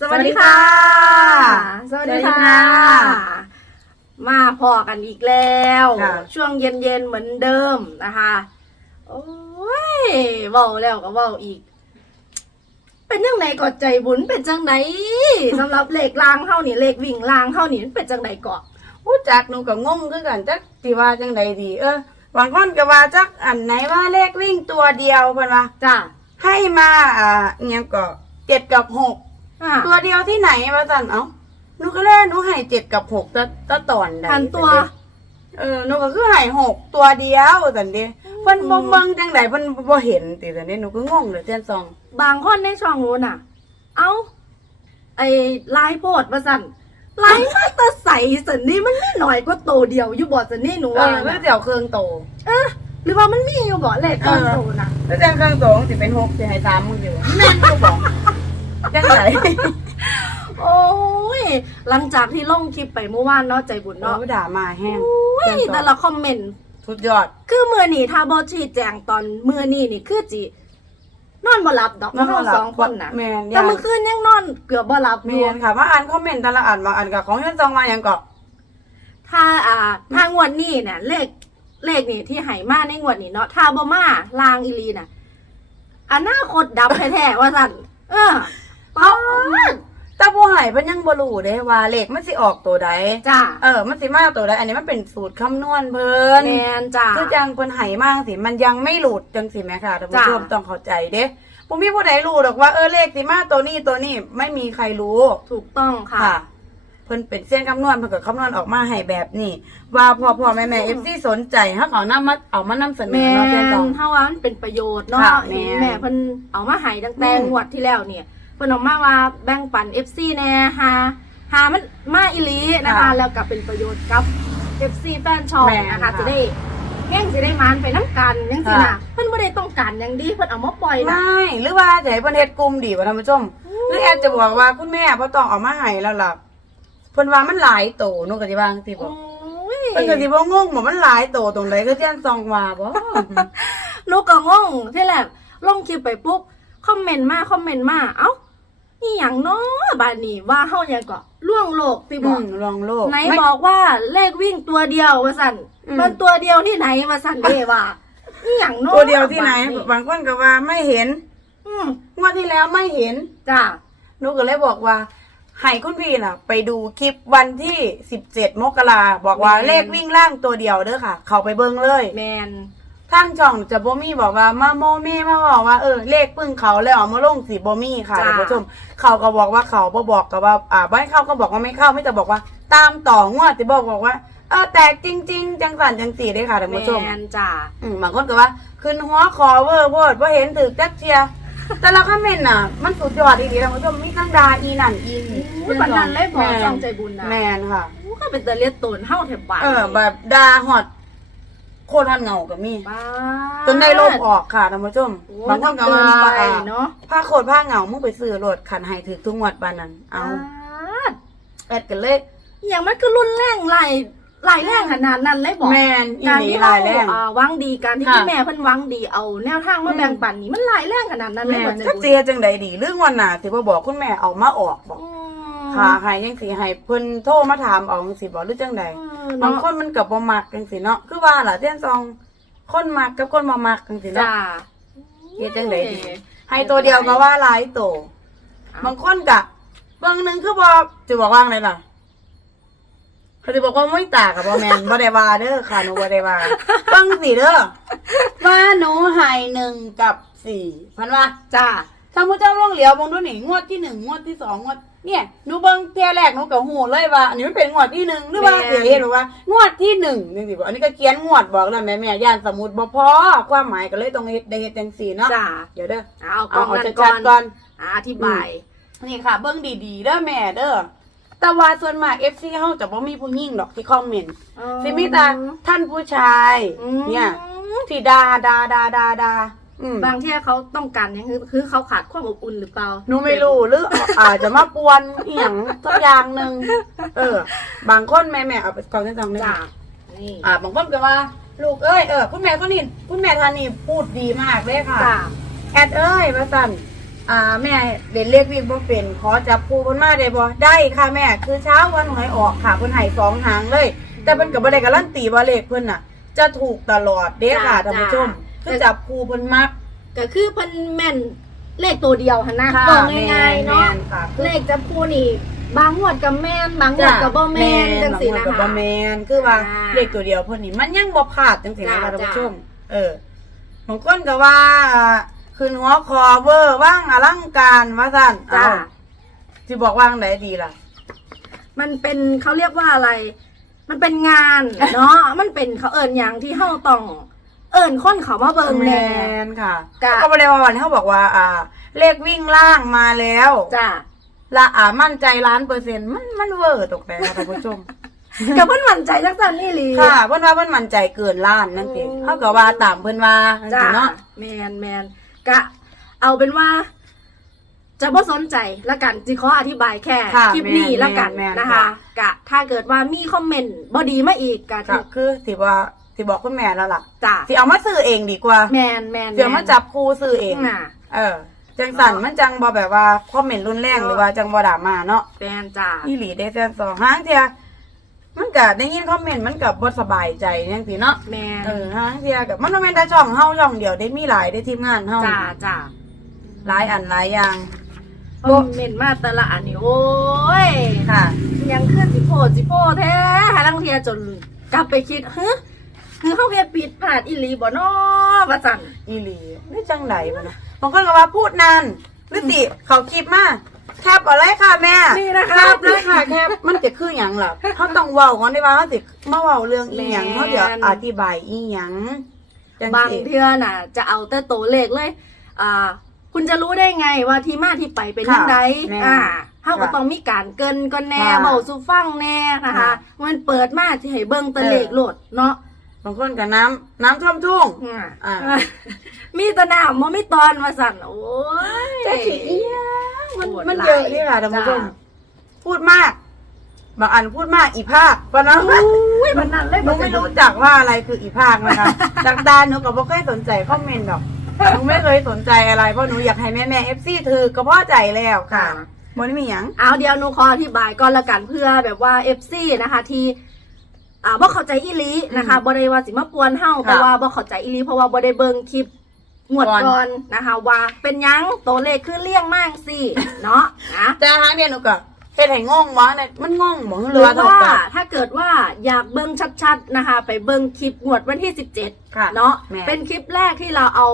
สวัสดีค่ะสวัสดีค่ะ สวัสดีค่ะ มาพอกันอีกแล้ว ค่ะ ช่วงเย็นๆเหมือนเดิมนะคะ โอ้ยเว้าแล้วก็เว้าอีก เป็นยังไงก่อใจบุญเป็นจังไดสำหรับเลขลางเท่านี่เลขวิ่งลางเท่านี่มันเป็นจังไดก่ออู้จักหนูก็งงคือกันจักสิว่าจังใดดี เออบางคนก็ว่าจักอันไหนว่าเลขวิ่งตัวเดียวเพิ่นว่าจ้าให้มาอ่าอิหยังก็เจ็ดกับหก อ่าตัวเดียวที่ไหนว่าซั่นเอ้าหนูก็เลยหนูให้เจ็ดกับหกตะตะตอนใดพันตัว เออหนูก็คือให้หกตัวเดียวซั่นเด้เพิ่นบ่เบิ่งจังใดเพิ่นบ่เห็นติซั่นเด้หนูก็งงเลยเจ้นซอง บางคนในช่องรู้น่ะ เอ้า ไอ้ลายโพดมาสั่นลายมาแตะใสสันนี่มันไม่หน่อยก็โตเดียวอยู่บ่สันนี่หนูเอว่าอแล้วนะเดี๋ยวเครื่องโต เอะหรือว่ามันมีอยู่บ่เลขเกินโตนะแล้วจังเครื่องโตสิเป็นหกสิให้สามมึงอยู่แม่นบ่บอก จังไดโอ้ย หลังจากที่ลงคลิปไปเมื่อวานเนาะใจบุญเนาะเนาะด่ามาแห้งอุ้ยแต่ละคอมเมนต์สุดยอด คือมือนี่ถ้าบอชีแจงตอนมือนี่นี่คือจีนอนบ่หลับดอกนอนบ่หลับเราสองคนนะแม่นแต่เมื่อคืนยังนอนเกือบบ่หลับอเมยู่นค่ะว่าอ่านคอมเมนต์แต่ละอ่านมาอ่านกับของยันซองมาอย่างก็ถ้าอ่าถ้างวดนี้เนี่ยเลขเลขนี่ที่ไหมาในงวดนี้เนาะถ้าบ่มาลางอีหลีน่ะอนาคตดับแท้ๆว่าสั่นเออ ป๊าดแต่ผู้ใหายเพิ่นยังบ่รู้เด้ว่าเลขมันสิออกตัวใดจ้าเออ มันสิมาตัวใดอันนี้มันเป็นสูตรคำนวณเพิ่น แมนจ้า คือจังเพิ่นใหายมากสิมันยังไม่หลุดจังสิแม่ค่ะท่านผู้ชมจ้ะต้องเข้าใจเด้บ่มีผู้ใดรู้หรอกว่าเออเลขสิมาตัวนี้ตัวนี้ไม่มีใครรู้ถูกต้องค่ะ ค่ะ เพิ่นเป็นเส้นคำนวณเพิ่นก็คำนวณออกมาให้แบบนี้ ว่าพ่อพ่อแม่แม่ FC สนใจเฮาก็เอานำมาเอามานำเสนแมอเนาะเส้นสองนเท่าว่ามันเป็นประโยชน์เนาะค่ะแม่นแม่เพิ่นเอามาให้ตั้งแต่อืม งวดที่แล้วเนี่ย เพิ่นเออกมาว่าแบ่งปัน FC แน่หาหามันมาอีหลีนะคะ ค่ะแล้วก็เป็นประโยชน์กับ FC แฟนช่องแม่นนะคะค่ะจะได้แห้งจะได้มานไปน้ำกันจังซี่ค่ะน่ะเพิ่นบ่ได้ต้องการหยังดีเพิ่นเอามาปล่อยนะไม่หรือว่าจะให้เพิ่นเฮ็ดกลุ่มดีว่าท่านผู้ชมหรือแอดจะบอกว่าคุณแม่บ่ต้องเอามาให้แล้วล่ะเพิ่นว่ามันหลายโตหนูก็สิว่าจังซี่บ่โอ้ย เพิ่นก็สิบ่งงว่ามันหลายโตตรงใดก็เทียนซองว่าบ่ หนูก็งงที่แรกลงคลิปไปปุ๊บ คอมเมนต์มา คอมเมนต์มา เอ้า นี่หยังเนาะบานนี้ว่าเฮาหยังก็ล่วงโลกสิบอือกมลองโลก ไหนไม่บอกว่าเลขวิ่งตัวเดียวว่าสั่นอืม มันตัวเดียวที่ไหนมาสั่นเดว่านี่อย่างโน้ตัวเดียวที่ไหนบบางคนก็ว่าไม่เห็น อืมงวดที่แล้วไม่เห็น จ้าหนูก็เลยบอกว่า ให้คุณพี่น่ะ ไปดูคลิปวันที่ 17 มกราบอกว่าเลขวิ่งล่างตัวเดียวเด้อค่ะ เข้าไปเบิ่งเลย แมน ทางช่องจะบ่มีบอกว่ามาโมเมมาบอกว่าเออเลขปึ้งเขาแล้วเอามาลงสีบ่มีค่ะท่านผู้ชมเขาก็บอกว่าเขาบ่บอกกับว่าอ่าบ่ให้เข้าก็บอกว่าไม่เข้าไม่แต่บอกว่า ตามต่องวดที่บอกบอกว่าเออแตกจริง ๆ จังสันจังสีได้ค่ะท่านแมผู้ชมนจ้าอืมบางคนก็ว่าขึ้นหัวคอเวอร์โพดบ่เห็นถึกจักเทีย แต่ละคอมเมนต์น่ะ มันสุดยอดดีๆท่านผู้ชมมีทั้งดาอีนั่นอีนี่ปันนั้นเลยบอกแม่จองใจบุญนะแมนค่ะโอ้ก็เป็นตะเลียดตนเฮาแถบบาทเออแบบดาฮอด โคตรทันเงาก็มีบ้าจนได้ลบออกค่ะท่านผู้ชมโอ้บางคนก็ว่าเนไปเนาะผ้าโคตรผ้าเหงามึงไปซื้อรถขันให้ถือทุกงวดปานนั้น เอาบ้าแอดกันเลยอย่างมันคือรุนแรงหลายหลายแรงขนาดนั้นเลยบอกแมนอีการหลีที่หเราลายแรงอ่าหวังดีการที่ค่ะพี่แม่เพิ่นหวังดีเอาแนวทางมาอืมแบ่งปันนี่มันหลายแรงขนาดนั้นเลแม่ยนบ่ใจถ้าบุญเจียจังใดดีเรื่องวันหน่ะสิบ่บอกคุณแม่เอามาออกบอกอืมค่ะให้ยังสิให้เพิ่นโทรมาถามเอาจังสิบอกหรือจังใดเออ บางเนาะคนมันกับบ่มักจังสิเนาะคือว่าล่ะเตียนซองคนมักกับคนบ่มักจังสิเนาะจ้าเฮ็ดจังใดดีให้ตัวเดียวก็ว่าหลายโตเอาบางคนกะบางหนึงคือบอกจะบอกว่าไงล่ะเขาจะบอกว่าไม่ตากับบ่แมนบ่ได้ว่าเด้อค่ะหนูบ่ได้ว่าฟังสิเด้อว่าหนูให้หนึ่งกับสี่พันว่า จ้าท่านผู้เจ้าลองเหลียวเบงดูนี่งวดที่หนึ่งงวดที่สองงวด เนี่ยหนูเบิ่งเที่ยแรกหนูก็หูเลยว่า อันนี้มันเป็นงวดที่หนึ่งหรือว่าแม่นเสียเห็นบอกว่างวดที่หนึ่งนี่สิบอกอันนี้ก็เขียนงวดบอกแล้วแม่แม่ย่านสมุดบ่พอความหมายก็เลยต้องเฮ็ดได้เฮ็ดจังสี่เนาะจ้าเดี๋ยวเด้อเอากเอาองเอานั้นชัก่อดนๆก่อน อ่าอธิบาย นี่ค่ะ เบิ่งดีๆเด้อแม่เด้อแต่ว่าส่วนมาก FC เฮาจะบ่มีผู้หญิงดอกที่คอมเมนต์สิมีแต่ท่านผู้ชายอืมเนี่ย ที่ด่าด่าด่าด่าด่าอืม บางที่เขาต้องการเนี่ยคือคือเขาขาดความอบอุ่นหรือเปล่าหนูไม่รู้หรืออาจจะมาปวนอหย่างสักอย่างหนึ่งเออ บางคนแม่แม่เอาไปกองที่สองเลยจ้านี่อ่าบางคนก็ว่าลูกเอ้ยเออคุณแม่คนนี้คุณแม่ท่านนี้พูดดีมากเลยค่ะจ้าแอดเอ้ยว่าสั่นอ่าแม่เด่นเลขวิ่งบ่เป็นขอจับคู่เพิ่นมาได้บ่ได้ค่ะแม่ คือเช้าวันหวยออกค่ะเพิ่นให้สองหางเลย แต่เพิ่นก็บ่ได้การันตีว่าเลขเพิ่นน่ะ จะถูกตลอดเด้ค่ะท่านผู้ชม คือจับคู่เพิ่นมักก็คือเพิ่นแม่นเลขตัวเดียวหั่นนะค่ะบอกง่ายๆเนาะแม่ค่ะเลขจะพูนี่ บางงวดกับแม่นบางงวดกับบ่แม่นจังซี่บานะงวดกับคะบ่แม่นคือว่าอ่าเลขตัวเดียวเพิ่นนี่มันยังบ่พลาดจังซี่นะจ้าคะท่านผู้ชมจ้าเออบางคนก็ว่าขึ้นหัวคอเวอร์ว่างอลังการว่าซั่นจ้าเอ้าสิบอกว่าจังไดดีล่ะ มันเป็นเขาเรียกว่าอะไร มันเป็นงาน เนาะ มันเป็นเขาเอิญอย่างที่เฮาต้อง เอิญคนเขามาเบิ่งแมแน่นค่ะกะก็บริวารเขาบอกว่า อ่า เลขวิ่งล่างมาแล้วจ้าละอ่ามั่นใจล้านเปอร์เซ็นต์มันมันเวอร์ตกแล้วค่ะท่านผู้ชม กับเพิ่นมั่นใจจังซั่นนี่หลีค่ะเพิ่นว่าเพิ่นมั่นใจเกินล้านนั่นเองอืมเขาก็ว่าตามเพิ่นว่าจังจ้าซี้เนาะแมนแมนกะ เอาเป็นว่า จะบ่สนใจละกันจิขออธิบายแค่ค่ะคลิปนี้แม่นละกันแม่นนะคะค่ะกะ ถ้าเกิดว่ามีคอมเมนต์บ่ดีมาอีกกะก็คือสิว่า สิบอกคุณแม่แล้วล่ะจ้าสิเอามาซื้อเองดีกว่าแมนแมนเดี๋ยวมาจับคู่ซื้อเองน่ะ เออ จังสันมันจังบ่แบบว่าคอมเมนต์รุนแรงหรือว่าจังบ่ด่ามาเนาะแมนจ้าอีหลีได้แซ่บสองห้างเทียมันก็ได้ยินคอมเมนต์มันก็บ่สบายใจจังซี่เนาะแมนเออห้างเทียกับมันบ่แม่นแต่ช่องเฮาช่องเดียวได้มีหลายได้ทีมงานเฮาจ้าจ้าหลายอันหลายอย่างคอมเมนต์มาแต่ละอันนี่โอ้ยค่ะ ยังขึ้นสิโพดสิโพดแท้หาลังเทียจนกลับไปคิดเฮ้ คือเขาเฮ็ดผิดพลาดอีหลีบ่น้อว่าจันอีหลีได้จังไดบ่นะบางคนก็ว่าพูดนานหรือติเขาคลิปมาแคบเอาเลยค่ะแม่นี่นะแคคะบเลยค่ะแคบมันจะคือหยังล่ะเขาต้องเว้าก่อนได้ว่าเขาสิมาเว้าเรื่องอีหยังแม่นเขาเดี๋ยวอธิบายอีหยังจังบางสิเทื่อน่ะ จะเอาแต่ตัวเลขเลย อ่า คุณจะรู้ได้ไงว่าที่มาที่ไปเป็นยังไงแม่อ่าเฮาก็ค่ะต้องมีการเกินก่อนแน่ค่ะเบาสู่ฟังแน่นะคะค่ะมันเปิดมาที่ให้เบิ่งแตะเออเลขโลดเนาะ บางคนกับน้ำน้ำท่วมทุ่ง อ่าอ่ามีแตะน้ำบ่มีตอนว่าสั่นโอ้ย จะขี้อีหยังมันโหดมันหลายเยอะนี่ค่ะท่านผู้ชมจ้าพูดมาก บางอันพูดมากอีภาคปะเนาะอุ้ยมันนั่นเลยหนูไม่รู้จักว่าอะไรคืออีภาคนะคะจากตาหนูก็ไม่เคยสนใจคอมเมนต์หรอกหนูไม่เคยสนใจอะไรเพราะหนูอยากให้แม่แม่เอฟซีถือกระเพาะใจแล้วค่ะบนนี้มีหยัง เอาเดี๋ยวหนูขออธิบายก่อนละกันเพื่อแบบว่า FC นะคะ ที่ อ่าบ่เข้าใจอีหลีนะคะบ่ได้ว่าสิมาปวนเฮาแต่ว่าบ่เข้าใจอีหลีเพราะว่าบ่ได้เบิ่งคลิปงวดก่อนนะคะ ว่าเป็นหยังตัวเลขคือเลี่ยงมากสิเนาะนะแต่ทางเดียวหนูก็เฮ็ดให้งงวะเนี่ยมันงงหมองหเรืรืออว่าเท่าว่ากันถ้าเกิดว่าอยากเบิ่งชัดๆนะคะ ไปเบิ่งคลิปงวดวันที่ 17ค่ะเนาะแม่เป็นคลิปแรกที่เราเอา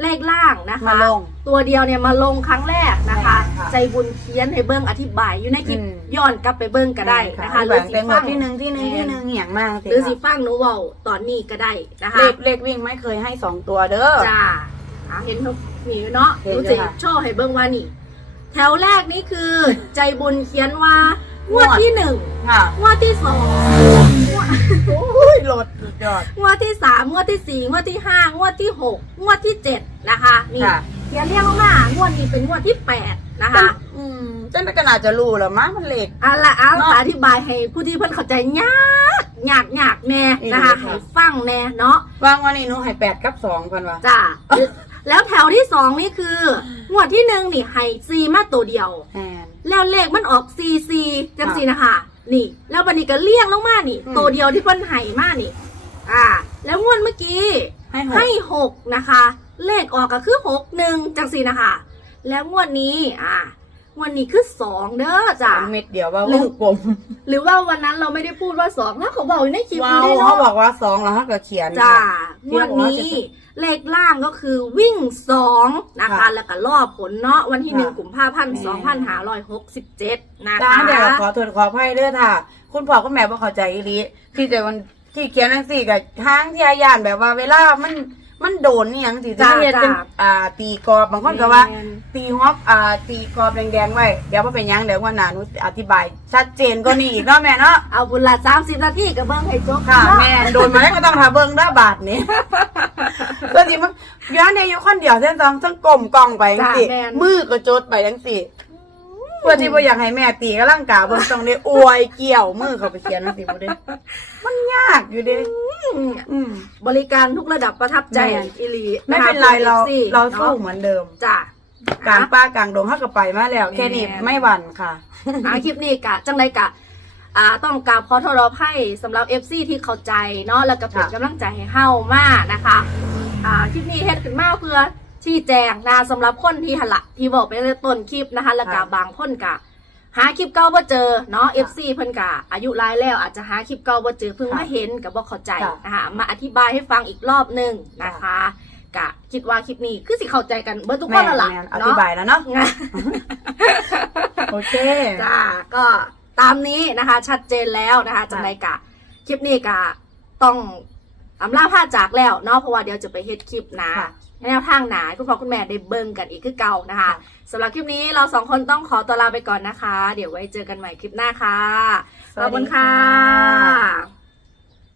เลขล่างนะคะ มาลงตัวเดียวเนี่ยมาลงครั้งแรกนะคะแม่ค่ะใจบุญเขียนให้เบิ่งอธิบาย อยู่ในคลิปอืม ย้อนกลับไปเบิ่งก็ได้นะคะหหรืรืออสิสิฟัฟังงที่หนึ่งที่หนึ่งที่หนึ่งอย่างมากหรือสิฟังหนูเว้าตอนนี้ก็ได้นะคะเลขเลขวิ่งไม่เคยให้สองตัวเด้อ จ้าอะเห็นทุกนี่เนาะเห็นดูอยู่สิค่ะ โชว์ให้เบิ่งว่านี่ แถวแรกนี่คือ ใจบุญเขียนว่า งวดงวดที่หนึ่งค่ะงวดที่สองโอ้ยรถสุดยอดงวดที่สามงวดที่สี่งวดที่ห้างวดที่หกงวดที่เจ็ดนะคะนี่ค่ะเขียนเรียงลงมางวดนี้เป็นงวดที่แปดนะคะ อืมจังก็น่าจะรู้แล้วมั้งมันเลขเอาละเอาเนาะอธิบายให้ผู้ที่เพิ่นเข้าใจยากยากยากแน่นะคะอืมค่ะ ให้ฟังแน่เนาะวางวันนี้หนูให้แปดกับสองพันวะจ้าแล้วแถวที่สองนี่คืองวดที่หนึ่งนี่ให้ซีมาตัวเดียว แอน แล้วเลขมันออกซีซีจังค่ะสีนะคะนี่ แล้วบันนี้ก็เลี่ยงลงมานี่ อืม ตัวเดียวที่เพิ่นให้มานี่ อ่า แล้วงวดเมื่อกี้ ให้หกให้หกนะคะ เลขออกก็คือหกหนึ่งจังสีนะคะ แล้วงวดนี้อ่าง วดนี้คือสองเด้อจ้ะสามเม็ดเดียวว่าหรือวงกลมหรือว่าวันนั้นเราไม่ได้พูดว่าสองแล้วเขาบอกอยู่ในคลิปว้านี้วได้เขาเนาะบอกว่าสองแล้วเขาก็เขียน จ้าเที่งยววดนี้ เลขล่างก็คือวิ่งสองนะคะค่ะแล้วก็รอบผลเนาะวันที่หนึ่งค่ะ กุมภาพันธ์แม่สองพันห้าร้อยหกสิบเจ็ดนะจ้าคะ เดี๋ยวขอโทษขออภัยเด้อค่ะ คุณพ่อคุณแม่บ่เข้าใจอีหลีที่แต่วันที่เขียนหนังสี่กับทางที่อาญานแบบว่าเวลามัน มันโดนนี่ยังสิจะเฮ็ดเป็นอ่าตีกรอบบางคนก็ว่าแม่นตีฮอกอ่าตีกรอบแดงๆไว้เดี๋ยวพอเป็นหยังเดี๋ยววันหน้าหนูอธิบาย ชัดเจนก็นี่อีกเนาะแม่เนาะเอาบุญละสามสิบนาทีกับเบิ้งให้จบค่ะเนาะแม่โดนมาแล้วก็ต้องทาเบิ้งด้าบาทนี้ก็สิมันย้อนในอยู่คนเดียวเส้นสองทั้งกลมกล่องไปจังสิมือก็จดไปจังสิ เพื่อที่บ่อยากให้แม่ตีก็ร่างกายเบิ่งต้องได้อวยเกี่ยวมือเข้าไปเขียนจังสิบ่ได้มันยากอยู่เด้อืมอืม บริการทุกระดับประทับใจแม่นอิลีไม่เป็นไรเรานะคะเราเนาะสู้เหมือนเดิม จ้ะ กลางป่ากลางดงเฮาก็ไปมาแล้ว แค่นี้แม่นไม่หวั่นค่ะอ่าคลิปนี้กะจังไรกะอ่าต้องกราบขอโทษเราให้สำหรับ FC ที่เข้าใจเนาะแล้วก็เป็นค่ะ กำลังใจให้เฮามากนะคะอ่าคลิปนี้เฮ็ดขึ้นมาเพื่อ ชี้แจงนะสำหรับคนที่หันละที่บอกไปในต้นคลิปนะคะแล้วก็บางคนกะ หาคลิปเก่าบ่เจอเนาะ FC เพิ่นกะอายุรายแล้วอาจจะหาคลิปเก่าบ่เจอเพิ่งมาเห็นกับบ่เข้าใจนะคะมาอธิบายให้ฟังอีกรอบหนึงนะคะ กะคิดว่าคลิปนี้คือสิเข้าใจกันเบิดทุกคนแล้วล่ะแม่นๆอธิเนาะ บายแล้วเนาะ โอเค จ้าก็ตามนี้นะคะชัดเจนแล้วนะคะจังไรกะคลิปนี้กะต้องอำลาผ้าจากแล้วเนาะเพราะว่าเดี๋ยวจะไปเฮ็ดคลิปนะค่ะ แนวทางหนาคุณพ่อคุณแม่ได้เบิ่งกันอีกคือเก่านะคะค่ะสำหรับคลิปนี้เราสองคนต้องขอตัวลาไปก่อนนะคะ เดี๋ยวไว้เจอกันใหม่คลิปหน้าค่ะขอบคุณค่ะ